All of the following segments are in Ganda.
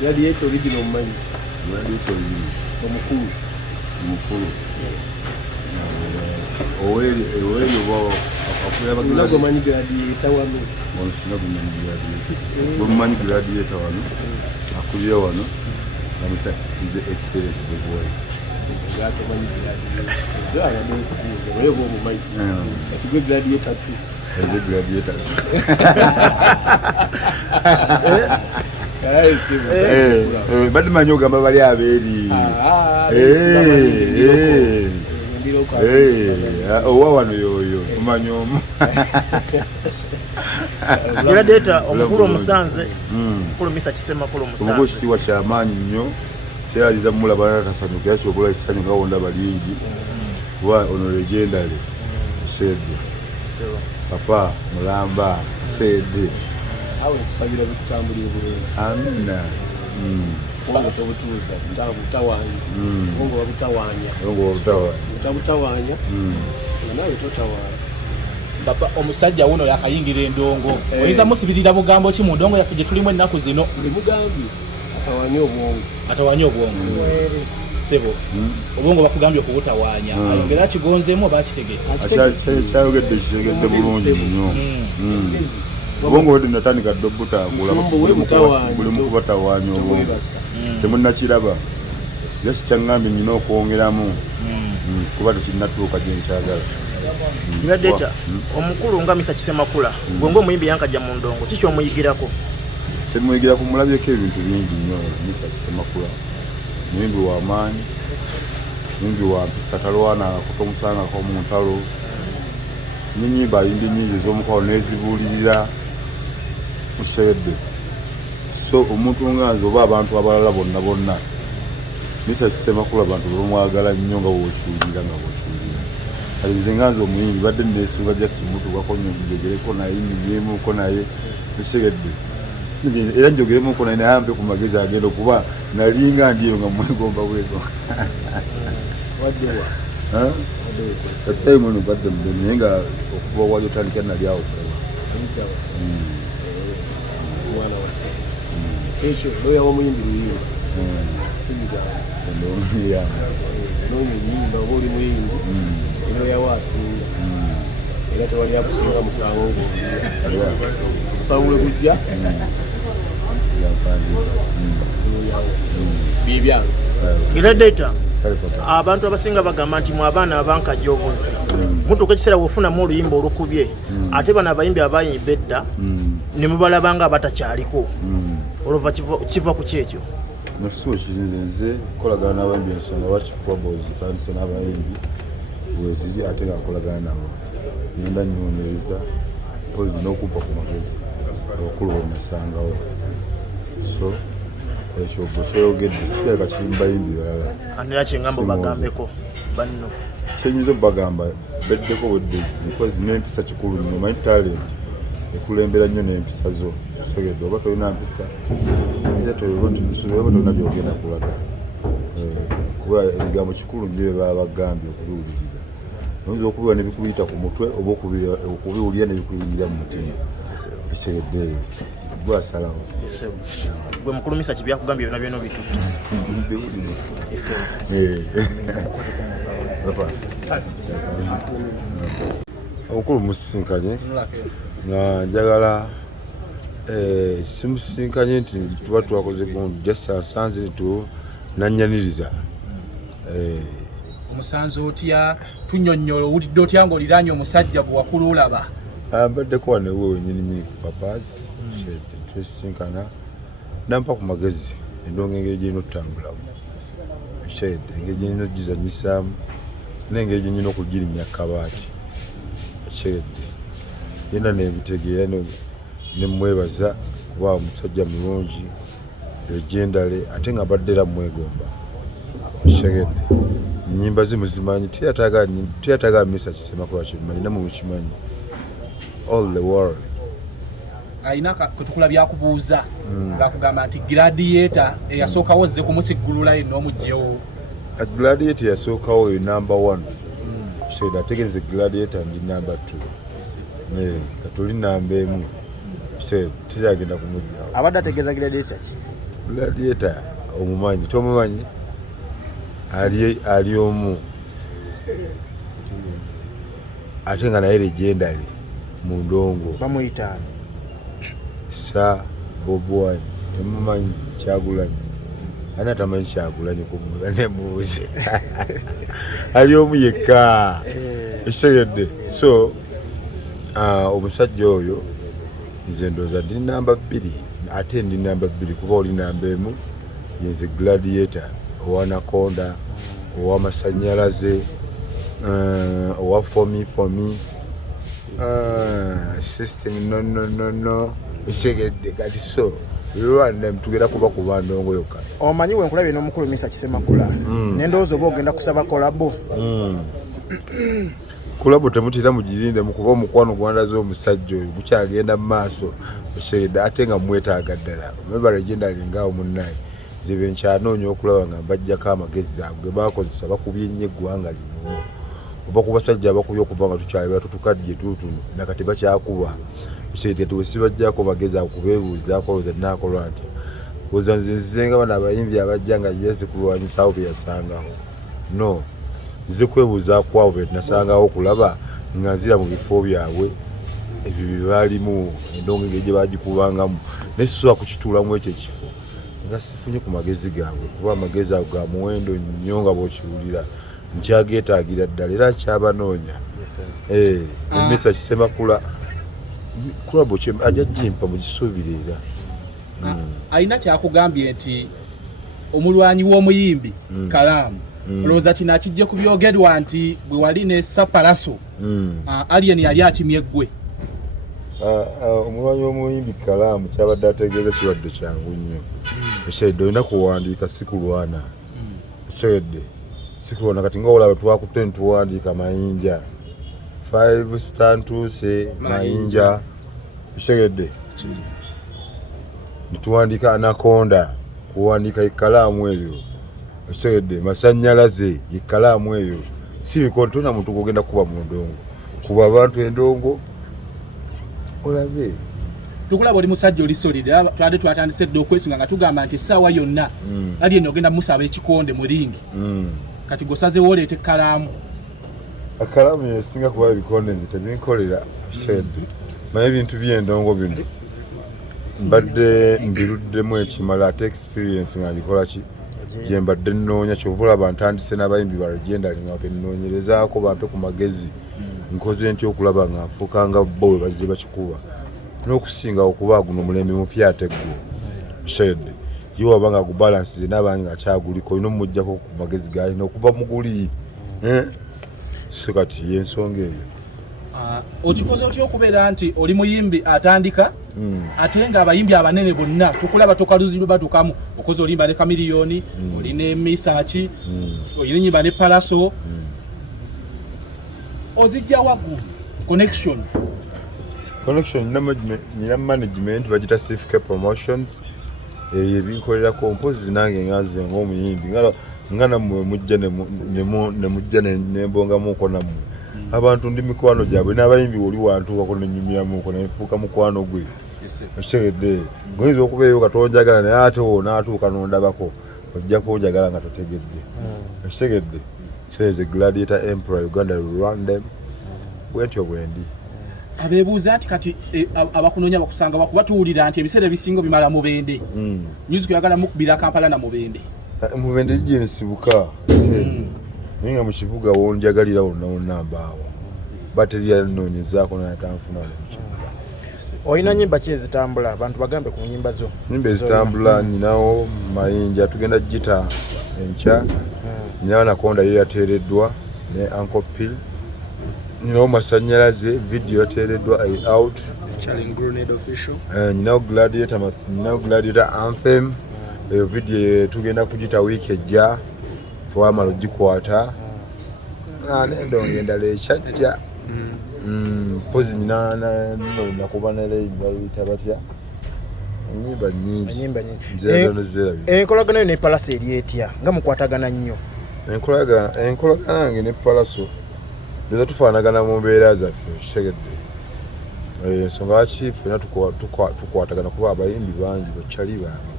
Gladiator original mmanyi. Gladiator original. Omukulu. Oweli wao akafuya bagula. Nago manyi gladiator wano. Wonsina kumanyi gladiator. Bumanyi gladiator wano. Akuliyo wano. Namuta ize excellence boy. Gato manyi gladiator. Gaya ndo kubuza. Wewe mumanyi. Atugwe gladiator tu. Ize gladiator. Badi manyoga mbali abeli. Owa wano yoyo kumanyomu. Gladiator omukulu omusanze. Mukulu misa kisema kulu omusanze. Omugoshi wa chamanyi nnyo. Kyaliza mulaba tasanuka yasobola ekisanya nga wonda balingi. Kuba ono legendary. Shede. Papa mulamba Shede. Awe kusabira bikutambulira bulungi. Amina. Wanga tobutuza mutawanya. Wongo wabutawanya. Utabutawanya. Nawe totawanya. Papa omusajja wuno yakayingira endongo. Oyinza musibirira bugambo ki mu ndongo yaffe gye tulimu ennaku zino. Ndi mugambi atawanya obwongo. Sebo. Obwongo bakugambye okubutawanya. Ayongera kigonzeemu oba kitegedde. Kyayogedde kitegeedde bulungi nnyo. Obwongo wedi natandika ddobutambula buli mukubatawanya obwongo. Temunnakiraba. Yesi kyaŋŋambye nnina okwongeramu. Kuba tekinnatuuka gye nkyagala. Gladiator omukulu nga misa kisemakula. Bwongo omuyimbi yankajja mu ndongo. Kiki omuyigirako? Temuyigira kumulabyeko ebintu bingi nnyo misa kisemakula. Muyimbi wa maanyi. Muyimbi wa mpisa talwana kutomusangako mu ntalo. Nyinyiba yindi nyingi z'omukwano n'ezibuulirira mushedde. So omuntu nganze oba abantu abalala bonna misa kisemakula abantu bamwagala nnyo nga bw'okiwulira nga bw'okiwulira. Alize nganze omuyimbi badde neesunga just omuntu gwakonya njogereko naye nyemuko naye mushedde. Era njogeremuko naye nayampe ku magezi agenda okuba nalinga ndiyo nga mwegomba bwego. Waddewa. Satay muno badde mbenga okuba wali otandika nali awo. Mwana wa sita. Ekyo loya wa muyimbi luyiwa. Sibiga. Ndoya. Nonye nyimba boli muyimbi. Loya wasinga. Era tewali akusinga musango ngo. Musango kujja. Bibya. Gladiator. Abantu abasinga bagamba nti mu abaana abankajja obuzi. Mutuuka ekiseera wofuna mu oluyimba olukubye. Ate bano abayimbi abayimba edda ne mubalabanga abatakyaliko. Olova kiva ku kyekyo. Nasuwa kirinze kolagana n'abayimbi ensonga bakiprobozi tandise n'abayimbi weziri ate ngakolagana nabo. Nenda nnyonyereza polizi n'okumpa ku magezi abakulu banasangawo. So ekyo bwe kyeyogedde kirabika kiri mu bayimbi balala. Anera kyengamba bagambeko banno. Kyenyinza bagamba beddeko buddezi because n'empisa kikulu nnyo. My talent ekulembera nnyo n'empisa zo. Segedde oba tolina mpisa era tolina byogenda kulaga. Kuba ebigambo kikulu nnyo bye baba bagambye okubiwuliriza. Oyinza okubiwa ne bikuyita ku mutwe oba okubiwulira ne bikuyingira mu mutima. Ekigedde gwasalawo. Gwe mukulu misa kibyakugambye byonna byonna bitutte. Okulu musisinkanye nga njagala simusinkanye nti tuba twakoze gundi just nsanze tu nannyaniriza. Omusanze otya tunnyonnyola owulidde otya ng'oliraanye omusajja gwe wakulu olaba? Mbaddeko wano ewe wenyini ku papazi twesinkana nampa ku magezi endongo engeri gyerina okutambulamu engeri gyerina okugizanyisaamu n'engeri gyenyina okugirinnya kabaati yena nebitegeera nemwebaza kuba omusajja mulungi legendary ate nga baddera mwegomba nnyimba zimuzimanyi teyatagala misa kisemakula kimanyi namwe mukimanyi all the world. Aina kutukula byakubuuza bakugamba nti Gladiator eyasookawo ozze kumusiggulula yenna omugyewo. Gladiator yasookawo ye number 1. Sheda ategeeze Gladiator ndi number 2. Katuli namba emu tiragenda kumujja abadde ategeeza gladiator ki gladiator omumanyi tomumanyi ali omu ate nga naye legendary mu ndongo bamuyita sa Bobwani emumanyi Kyagulanyi ani atamanyi Kyagulanyi kumula nemuuze ali omu yekka ekitegedde so omusajja oyo nze ndowooza ndi namba 2 ate ndi namba 2 kuba oli namba 1 yenze gladiator owa Anaconda ow'amasannyalaze owa fomi system no ekitegedde kati so Rwanda tugenda kuba ku bandongo yokka omanyi wenkulabye n'omukulu Misa Kisemakula n'endowooza oba ogenda kusaba kolabo kulabo temutira mugirinde mukuba omukwano gwandaze omusajja oyo gukyagenda mu maaso okyegedde ate nga mwetaaga ddala omeba legendary ngaawo munnaye zibe nkyanoonya okulaba nga mbajjako amagezi ago ge baakozesa bakubye nnyo eggwanga lino oba ku basajja abakubye okuva nga tukyali batutukadde tuutuno nakati bakyakuba okyegedde tuwesibajjako magezi ago kubeebuuzaako olowooza naakolwa nti oza nzenzenga bano abayimbi abajja nga yezi kulwanyisaawo bye yasangawo no nze kwebuuzaako abo be nasangawo okulaba nga nzira mu bifo byabwe ebyo bye baalimu endongo engeri gye baagikubangamu naye sisobola kukituulamu ekyo ekifo nga sifunye ku magezi gaabwe kuba amagezi ago ga muwendo nnyo nga bw'okiwulira nkyageetaagira ddala era nkyabanoonya Misa Kisemakula kulabo ajja jimpa mu kisuubiro era alina kyakugambye nti omulwanyi w'omuyimbi Kalaamu olowooza kino akijje ku byogerwa nti bwe wali ne Sapalaso Alien yali akimye ggwe omulwanyi w'omuyimbi Kalaamu kyabadde ategeeza kirwadde kyangu nnyo ekyedde olina kuwandiika si kulwana ekyedde si kulwana kati nga olaba twakutte nituwandiika mayinja 5 stantuuse mayinja ekyegedde nituwandiika Anaconda kuwandiika Kalaamu eyo ekyegedde masannyalaze Kalaamu eyo si bikontona muntu gogenda kuba mu ndongo kuba abantu endongo olabe tukulaba oli musajja oli solid twade twatandise dde okwesunga nga tugamba nti essaawa yonna ali eno ogenda musaba ekikonde mu ringi kati gosazewo oleete Kalaamu Kalaamu yesinga kuba ebikonde nze tebinkolera shedde naye ebintu by'endongo bino mbadde mbiruddemu ekimala ate experience nga ngikola ki gye mbadde nnoonya kyova olaba ntandise n'abayimbi ba legendary nga pennoonyerezaako bampe ku magezi nkoze ntya okulaba nga nfuuka nga bo bwe bazze bakikuba n'okusinga okuba guno omulembe mupya ate gwo shedde ye waba nga gubalansize n'abangi nga kyaguliko olina omuggyako ku magezi gaalina okuva mu guli so kati y'ensonga eyo okikoze otya okubeera nti oli muyimbi atandika ate nga abayimbi abanene bonna tukulaba tokaluzibwe batukamu okoze olimba ne Kamiliyoni olina Misa ki olinyimba ne Palaso ozijja waggulu connection nina management bagita CFK Promotions eyo ebinkolera composi nange ngaze ng'omuyimbi nga nammwe mujja ne mujja nembongamuuko nammwe abantu ndi mikwano gyabwe n'abayimbi oli wantuukako nenyumyamuuko nenfuuka mukwano gwe okitegedde ngoyinza okubeeyo katonjagala naye ate wonaatuuka nondabako ojjako ojagala nga totegedde okitegedde so as a gladiator emperor Uganda Rwanda bwentyo bwendi abeebuuza nti kati abakunoonya bakusanga bakuba tuwulira nti ebiseera ebisinga bimala Mubende music oyagala mukubira Kampala na Mubende Mubende gye nsibuka naye nga mu kibuga wonjagalira wonna mbaawo bateryanoonyezaako naye tanfuna olina nnyimba ki ezitambula abantu bagambe ku nnyimba zo nnyimba ezitambula nyinawo mayinja tugenda gita enkya nyinawo Anaconda yo yateereddwa ne Uncle Phil nyinawo masannyalaze video yateereddwa out nyinawo gladiator anthem eyo video tugenda kugita wiiki ejja twamala ogikwata nendonga endala ekyajja pozi nakuba naleyita batya enyimba nyingi enkolagana yo ne Palaso eri etya nga mukwatagana nnyo enkolagana yange ne Palaso eza tufaanagana mu mbeera zaffe tegedde ensonga lwaki ffenna tukwatagana kuba abayimbi bangi bakyali bange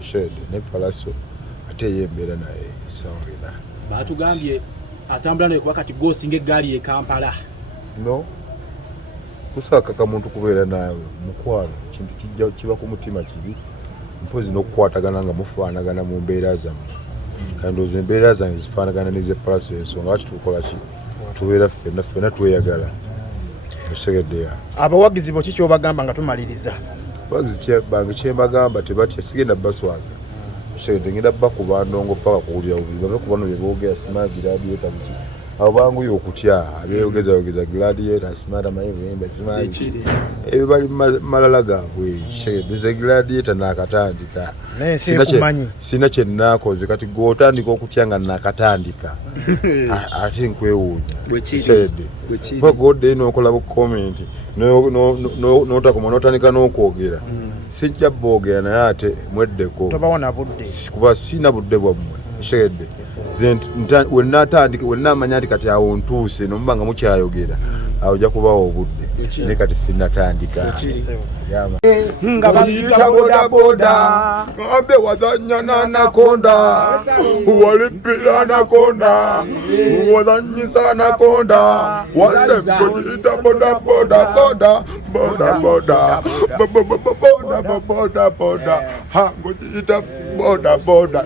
shed ne Palaso ate eyembeera naye sawulira batugambye atambula naye kuba kati gosinga eggaali ye Kampala no kusakaka muntu kubeera naawe mukwano kintu kijja kiba ku mutima kibi mpozi n'okukwatagana nga mufaanagana mu mbeera zammwe kandi ndowooza embeera zange zifaanagana n'eze Palaso ensonga lwaki tukola ki tubeera ffenna tweyagala tusegedeya abawagizi bo kiki obagamba nga tumaliriza abawagizi bange kyembagamba tebatya sigenda baswaza segede ngenda bakuba ndongo paka kuwulira bubi bave ku bano bye boogera smart gladiator buki abo banguye okutya abeeyogeza gladiator smart amayembe smart ebyo bali malala gaabwe segede ze gladiator nakatandika sina kye nnakoze kati gw'otandika okutya nga nakatandika ate nkwewuunya segede bagodde n'okola bu comment n'otakoma n'otandika n'okwogera sijja boogera naye ate mweddeko tobawona budde kuba sina budde bwammwe segede wennaamanya nti kati awo ntuuse nomuba nga mukyayogera awo ojja kubawo obudde ne kati sinatandika nga bayita bodaboda ngambe wazanya n'anakonda walipira anakonda wazanyisa anakonda walembojita bodaboda ngojita bodaboda